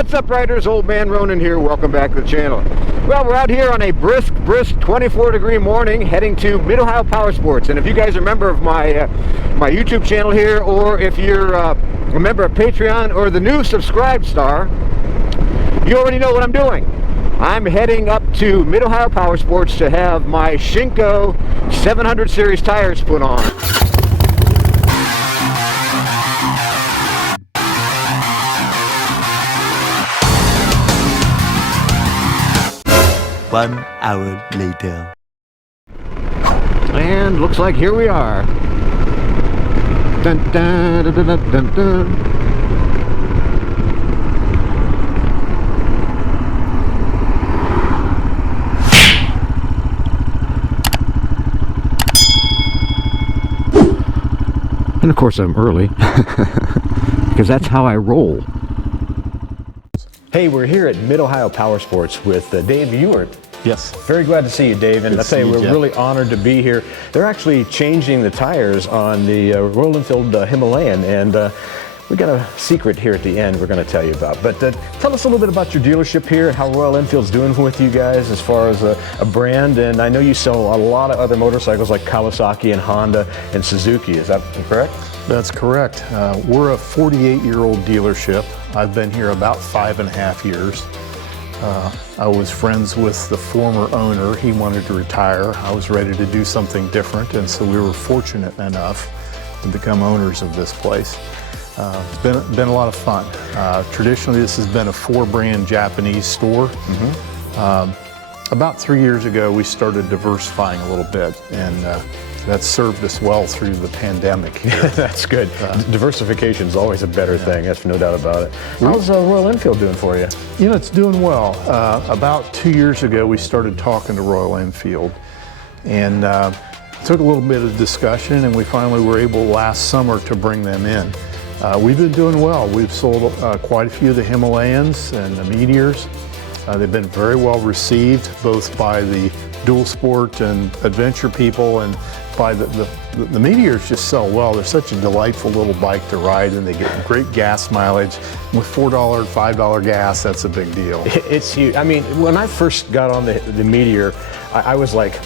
What's up, riders? Old Man Ronin here. Welcome back to the channel. Well, we're out here on a brisk 24-degree morning heading to Mid-Ohio Powersports. And if you guys are a member of my my YouTube channel here, or if you're a member of Patreon or the new subscribe star, you already know what I'm doing. I'm heading up to Mid-Ohio Powersports to have my Shinko 700 series tires put on. 1 hour later. And looks like here we are. Dun, dun, dun, dun, dun, dun. And of course I'm early because that's how I roll. Hey, we're here at Mid-Ohio Powersports with Dave Ewart. Yes. Very glad to see you, Dave, and I'll tell you, we're really honored to be here. They're actually changing the tires on the Royal Enfield Himalayan, and we got a secret here at the end we're going to tell you about. But tell us a little bit about your dealership here, how Royal Enfield's doing with you guys as far as a brand, and I know you sell a lot of other motorcycles like Kawasaki and Honda and Suzuki. Is that correct? That's correct. We're a 48-year-old dealership. I've been here about 5.5 years. I was friends with the former owner. He wanted to retire. I was ready to do something different, and so we were fortunate enough to become owners of this place. It's been a lot of fun. Traditionally, this has been a 4-brand Japanese store. Mm-hmm. About 3 years ago, we started diversifying a little bit, and that's served us well through the pandemic here. That's good. Diversification is always a better thing, that's no doubt about it. How's Royal Enfield doing for you? You know, it's doing well. About 2 years ago, we started talking to Royal Enfield, and took a little bit of discussion, and we finally were able last summer to bring them in. We've been doing well. We've sold quite a few of the Himalayans and the Meteors. They've been very well received, both by the dual sport and adventure people, and by the Meteors just sell well. They're such a delightful little bike to ride, and they get great gas mileage. With $4, $5 gas, that's a big deal. It's huge. I mean, when I first got on the Meteor, I was like,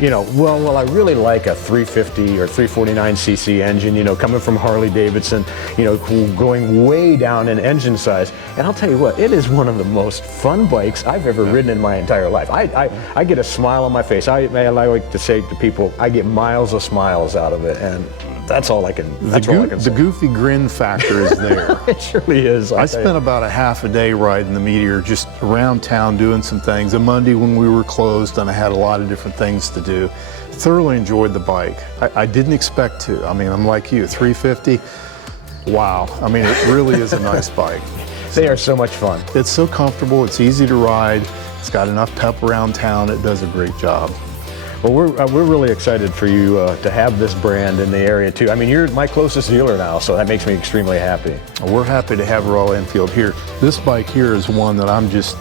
you know, well, I really like a 350 or 349cc engine, you know, coming from Harley Davidson, you know, going way down in engine size. And I'll tell you what, it is one of the most fun bikes I've ever ridden in my entire life. I get a smile on my face. I like to say to people, I get miles of smiles out of it, and that's all I can say. The goofy grin factor is there. It surely is. I spent about a half a day riding the Meteor, just around town doing some things. A Monday when we were closed and I had a lot of different things to do. Thoroughly enjoyed the bike. I didn't expect to. I mean, I'm like you, 350, wow. I mean, it really is a nice bike. They are so much fun. It's so comfortable, it's easy to ride, it's got enough pep around town, it does a great job. Well, we're really excited for you to have this brand in the area too. I mean, you're my closest dealer now, so that makes me extremely happy. We're happy to have Royal Enfield here. This bike here is one that I'm just,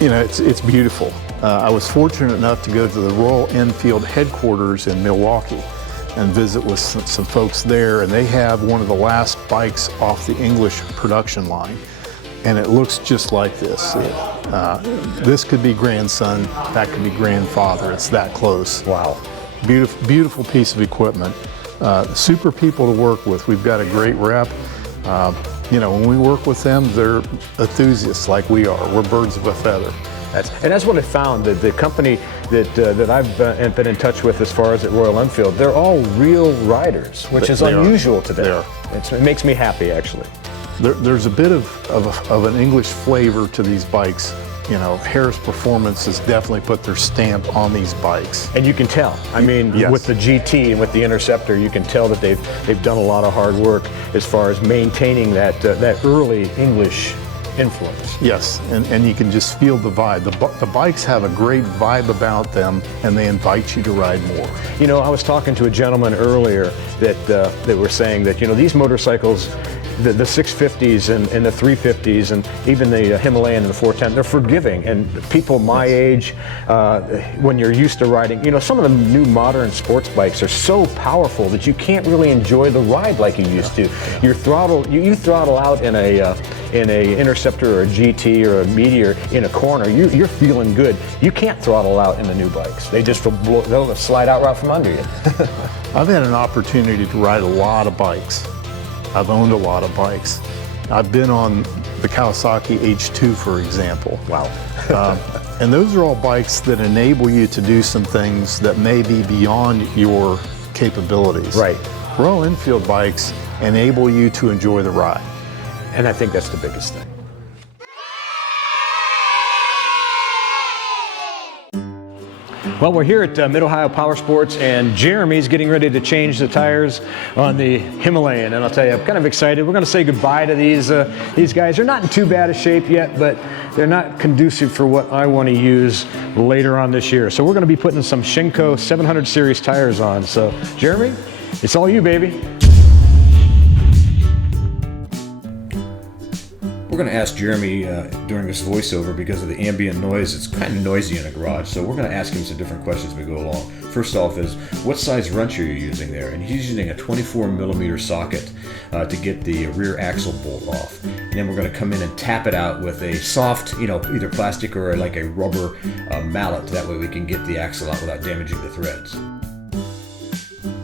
you know, it's beautiful. I was fortunate enough to go to the Royal Enfield headquarters in Milwaukee and visit with some folks there, and they have one of the last bikes off the English production line. And it looks just like this. This could be grandson, that could be grandfather. It's that close. Wow. Beautiful, beautiful piece of equipment. Super people to work with. We've got a great rep. You know, when we work with them, they're enthusiasts like we are. We're birds of a feather. And that's what I found, that the company that I've been in touch with as far as at Royal Enfield, they're all real riders, which is unusual today. It makes me happy, actually. There's a bit of an English flavor to these bikes. You know, Harris Performance has definitely put their stamp on these bikes. And you can tell. I mean, yes. With the GT and with the Interceptor, you can tell that they've done a lot of hard work as far as maintaining that early English influence. Yes, and you can just feel the vibe. The bikes have a great vibe about them, and they invite you to ride more. You know, I was talking to a gentleman earlier that were saying that, you know, these motorcycles, the 650s and the 350s and even the Himalayan and the 410, they're forgiving, and people my age, when you're used to riding, you know, some of the new modern sports bikes are so powerful that you can't really enjoy the ride like you used to. You throttle out in a in a Interceptor or a GT or a Meteor in a corner, you're feeling good. You can't throttle out in the new bikes. They just they'll slide out right from under you. I've had an opportunity to ride a lot of bikes. I've owned a lot of bikes. I've been on the Kawasaki H2, for example. Wow. And those are all bikes that enable you to do some things that may be beyond your capabilities. Right. Royal Enfield bikes enable you to enjoy the ride. And I think that's the biggest thing. Well, we're here at Mid-Ohio Powersports, and Jeremy's getting ready to change the tires on the Himalayan. And I'll tell you, I'm kind of excited. We're going to say goodbye to these guys. They're not in too bad a shape yet, but they're not conducive for what I want to use later on this year. So we're going to be putting some Shinko 700 series tires on. So, Jeremy, it's all you, baby. We're going to ask Jeremy during this voiceover, because of the ambient noise. It's kind of noisy in a garage, so we're going to ask him some different questions as we go along. First off is, what size wrench are you using there? And he's using a 24mm socket to get the rear axle bolt off. And then we're going to come in and tap it out with a soft, either plastic or like a rubber mallet. That way we can get the axle out without damaging the threads.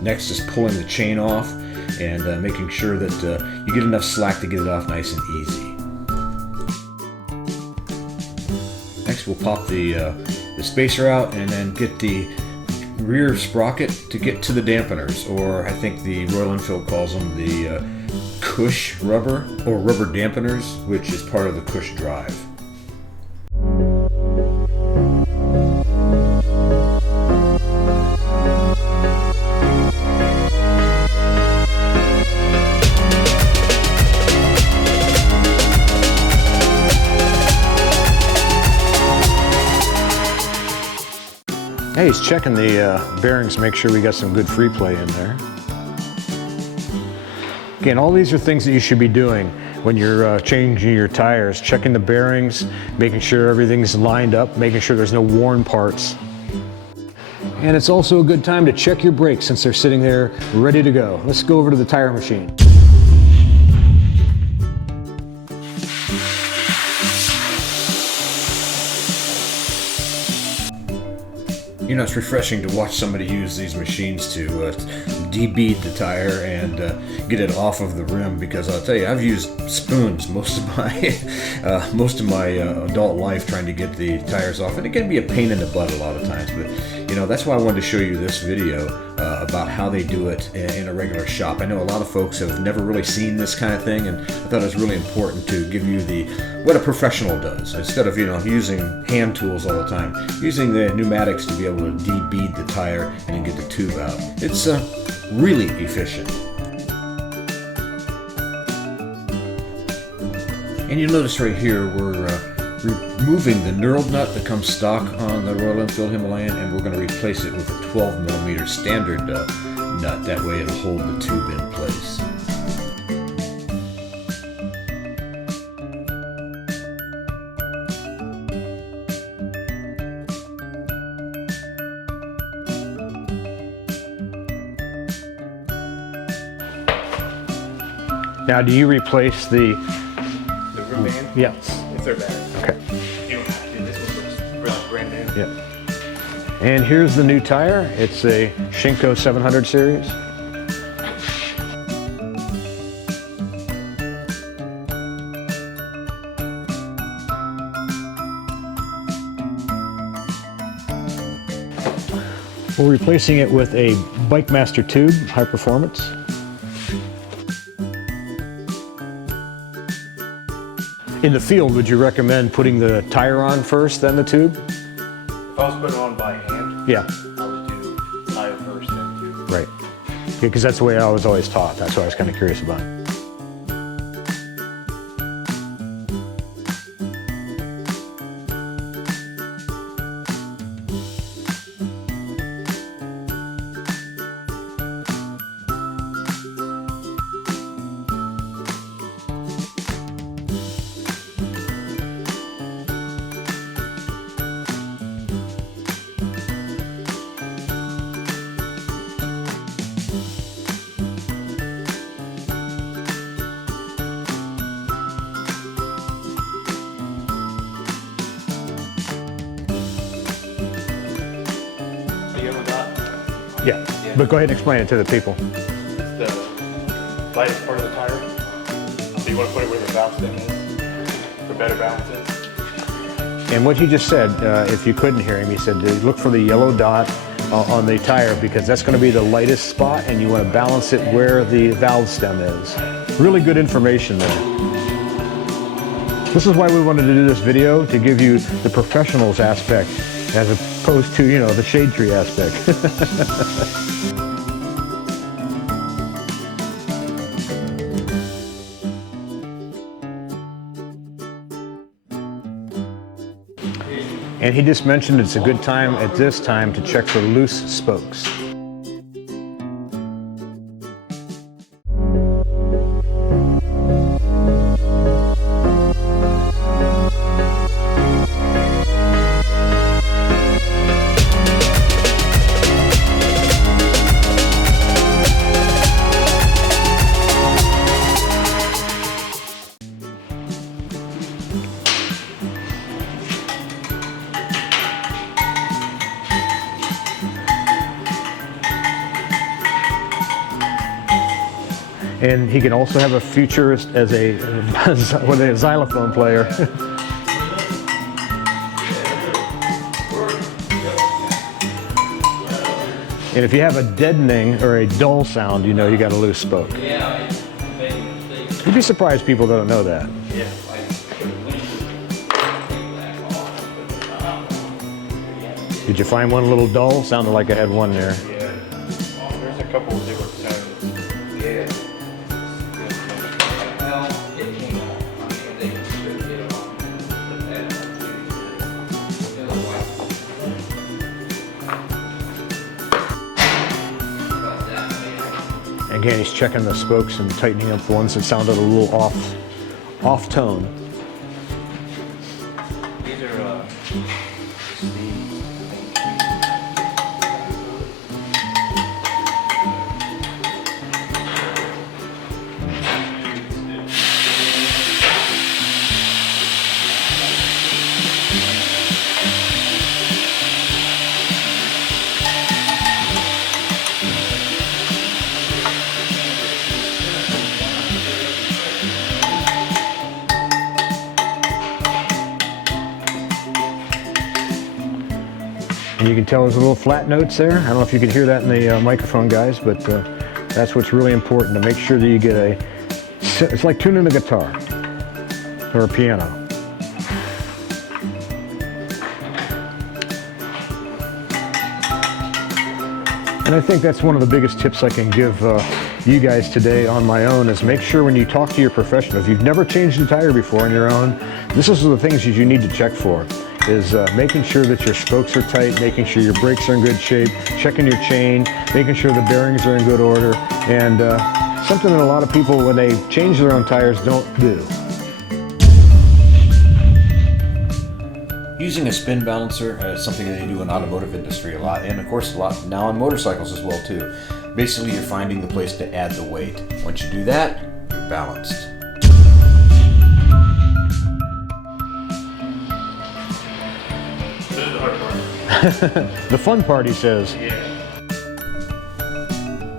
Next is pulling the chain off and making sure that you get enough slack to get it off nice and easy. Next, we'll pop the spacer out and then get the rear sprocket to get to the dampeners, or I think the Royal Enfield calls them the cush rubber, or rubber dampeners, which is part of the cush drive. Hey, he's checking the bearings, make sure we got some good free play in there. Again, all these are things that you should be doing when you're changing your tires, checking the bearings, making sure everything's lined up, making sure there's no worn parts. And it's also a good time to check your brakes since they're sitting there ready to go. Let's go over to the tire machine. It's refreshing to watch somebody use these machines to debead the tire and get it off of the rim, because I'll tell you, I've used spoons most of my adult life trying to get the tires off, and it can be a pain in the butt a lot of times. But that's why I wanted to show you this video about how they do it in a regular shop. I know a lot of folks have never really seen this kind of thing, and I thought it was really important to give you what a professional does, instead of using hand tools all the time, using the pneumatics to be able to debead the tire and then get the tube out. It's really efficient. And you'll notice right here we're removing the knurled nut that comes stock on the Royal Enfield Himalayan, and we're going to replace it with a 12mm standard nut. That way it'll hold the tube in place. Now, do you replace the rim band? Yeah. If they're bad. Okay. You don't have to. This one looks really brand new. Yeah. And here's the new tire. It's a Shinko 700 series. We're replacing it with a Bike Master tube, high performance. In the field, would you recommend putting the tire on first, then the tube? If I was putting it on by hand, Yeah, I would do tire first, then tube. right. Because that's the way I was always taught. That's what I was kind of curious about. Yeah. But go ahead and explain it to the people. It's the lightest part of the tire. So you want to put it where the valve stem is for better balancing. And what he just said, if you couldn't hear him, he said look for the yellow dot on the tire because that's going to be the lightest spot and you want to balance it where the valve stem is. Really good information there. This is why we wanted to do this video, to give you the professionals aspect as opposed to, you know, the shade tree aspect. And he just mentioned it's a good time at this time to check for loose spokes. And he can also have a future as a xylophone player. And if you have a deadening or a dull sound, you know you got a loose spoke. You'd be surprised people don't know that. Did you find one a little dull? Sounded like I had one there. Yeah. There's a couple of different tones. Yeah. Again, he's checking the spokes and tightening up the ones that sounded a little off tone. These are And you can tell there's little flat notes there. I don't know if you can hear that in the microphone, guys, but that's what's really important, to make sure that you get it's like tuning a guitar or a piano. And I think that's one of the biggest tips I can give you guys today on my own, is make sure when you talk to your professional, if you've never changed a tire before on your own, this is the things that you need to check for. Is making sure that your spokes are tight, making sure your brakes are in good shape, checking your chain, making sure the bearings are in good order, and something that a lot of people, when they change their own tires, don't do. Using a spin balancer is something that they do in the automotive industry a lot, and of course a lot now on motorcycles as well too. Basically, you're finding the place to add the weight. Once you do that, you're balanced. The fun part, he says. yeah.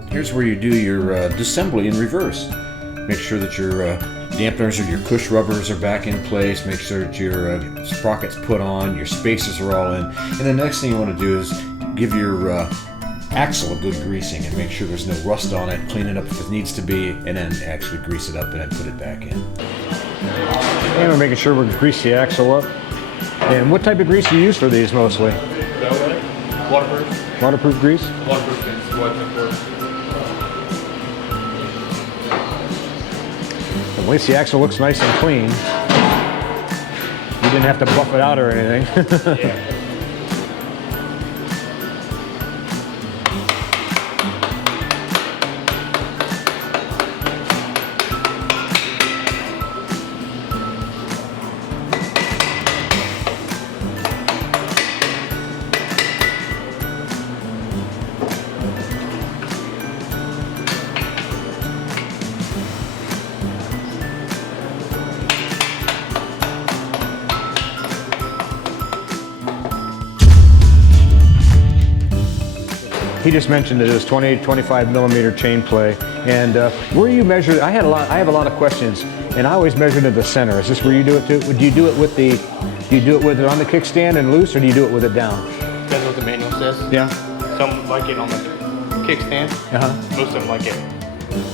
Here's where you do your disassembly in reverse. Make sure that your dampeners or your cush rubbers are back in place. Make sure that your sprocket's put on, your spacers are all in. And the next thing you want to do is give your axle a good greasing and make sure there's no rust on it. Clean it up if it needs to be, and then actually grease it up and then put it back in. And we're making sure we grease the axle up. And what type of grease do you use for these mostly? Waterproof. Waterproof grease? Waterproof is what of course. At least the axle looks nice and clean. You didn't have to buff it out or anything. Yeah. He just mentioned that it was 25 millimeter chain play. And where you measure, I have a lot of questions, and I always measure to the center. Is this where you do it too? Do you do it with it on the kickstand and loose, or do you do it with it down? That's what the manual says. Yeah. Some like it on the kickstand. Most of them like it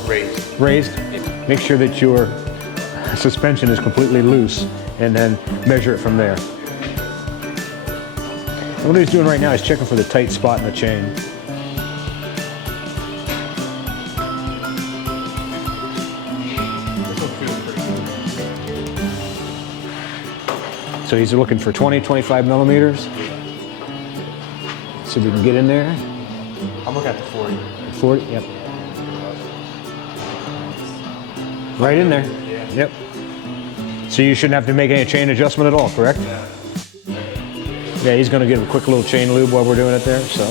raised. Raised? Yeah. Make sure that your suspension is completely loose, and then measure it from there. And what he's doing right now is checking for the tight spot in the chain. So he's looking for 25 millimeters. So we can get in there. I'm looking at the 40. 40, yep. Right in there. Yeah. Yep. So you shouldn't have to make any chain adjustment at all, correct? Yeah. Yeah, he's going to give a quick little chain lube while we're doing it there, so.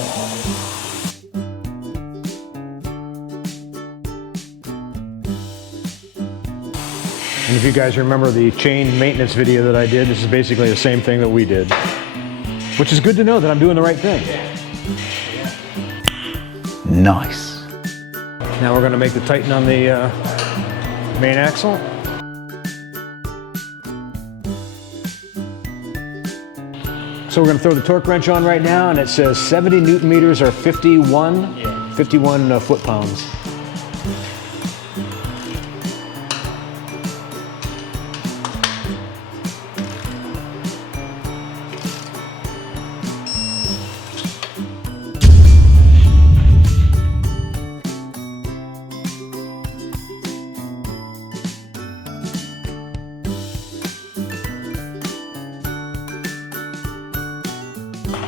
And if you guys remember the chain maintenance video that I did, this is basically the same thing that we did. Which is good to know that I'm doing the right thing. Nice. Now we're going to make the tighten on the main axle. So we're going to throw the torque wrench on right now, and it says 70 Newton meters or 51 foot-pounds.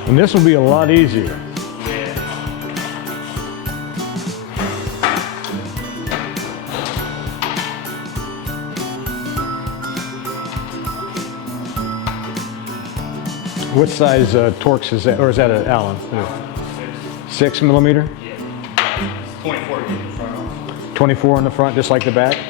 And this will be a lot easier. What size Torx is that, or is that an Allen? 6 millimeter? Yeah. 24 in the front. 24 on the front, just like the back? Yeah.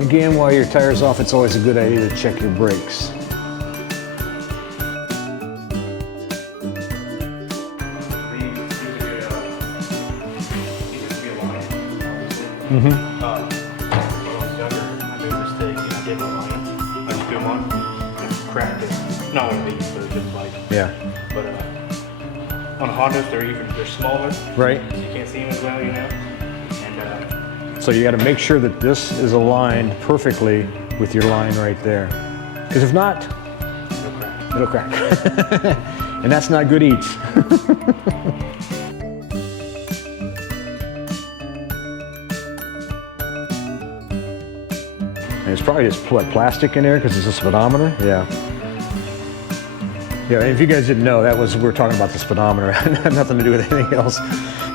Again, while your tire's off, it's always a good idea to check your brakes. When I was younger, I made a mistake and I did a line. I just threw them on and cracked it. Not one of these, but just like. Yeah. But on Hondas, they're smaller. Right. So you can't see them as well, you know. And So you got to make sure that this is aligned perfectly with your line right there. Because if not, it'll crack. And that's not good eats. And it's probably just plastic in there because it's a speedometer. Yeah. Yeah, and if you guys didn't know, we were talking about the speedometer. It had nothing to do with anything else.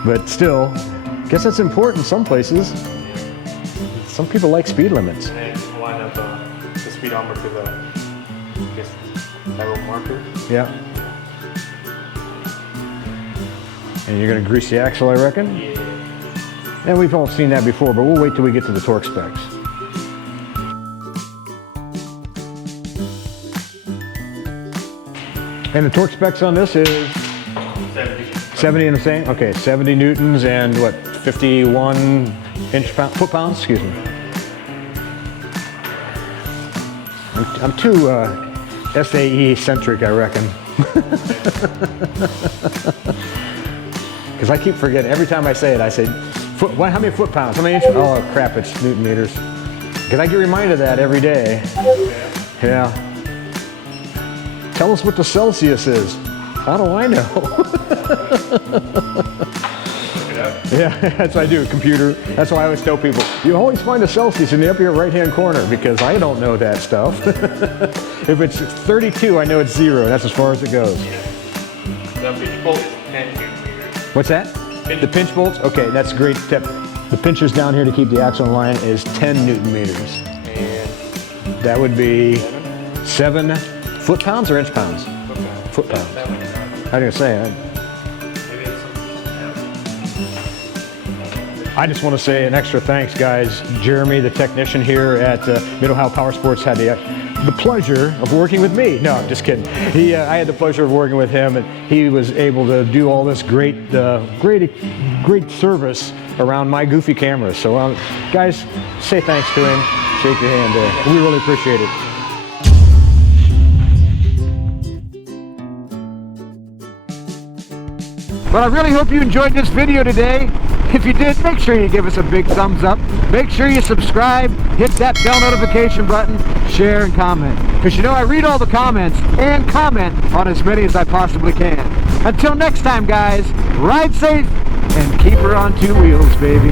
But still, I guess that's important in some places. Some people like speed limits. they line up the speedometer to that little marker. Yeah. And you're going to grease the axle, I reckon? Yeah. And we've all seen that before, but we'll wait till we get to the torque specs. And the torque specs on this is 70 in the same? Okay, 70 newtons and what, 51 foot-pounds? Excuse me. I'm too SAE-centric, I reckon. Because I keep forgetting, every time I say it, I say, how many foot-pounds? How many inches? Oh, crap, it's newton meters. Because I get reminded of that every day. Yeah. Tell us what the Celsius is. How do I know? Yeah, that's what I do, computer. That's why I always tell people, you always find a Celsius in the upper right-hand corner, because I don't know that stuff. If it's 32, I know it's 0. That's as far as it goes. The pinch bolt is 10 Newton meters. What's that? The pinch bolts? Okay, that's a great tip. The pinchers down here to keep the axle in line is 10 Newton meters. And That would be 7 foot-pounds or inch-pounds? Foot-pounds. that one's not. I was going to say, Maybe it's something. I just want to say an extra thanks, guys. Jeremy, the technician here at Mid-Ohio Powersports, had the pleasure of working with me. No, I'm just kidding. I had the pleasure of working with him, and he was able to do all this great service around my goofy cameras. So, guys, say thanks to him. Shake your hand there. We really appreciate it. Well, I really hope you enjoyed this video today. If you did, make sure you give us a big thumbs up. Make sure you subscribe, hit that bell notification button, share and comment. Because you know I read all the comments and comment on as many as I possibly can. Until next time, guys, ride safe and keep her on 2 wheels, baby.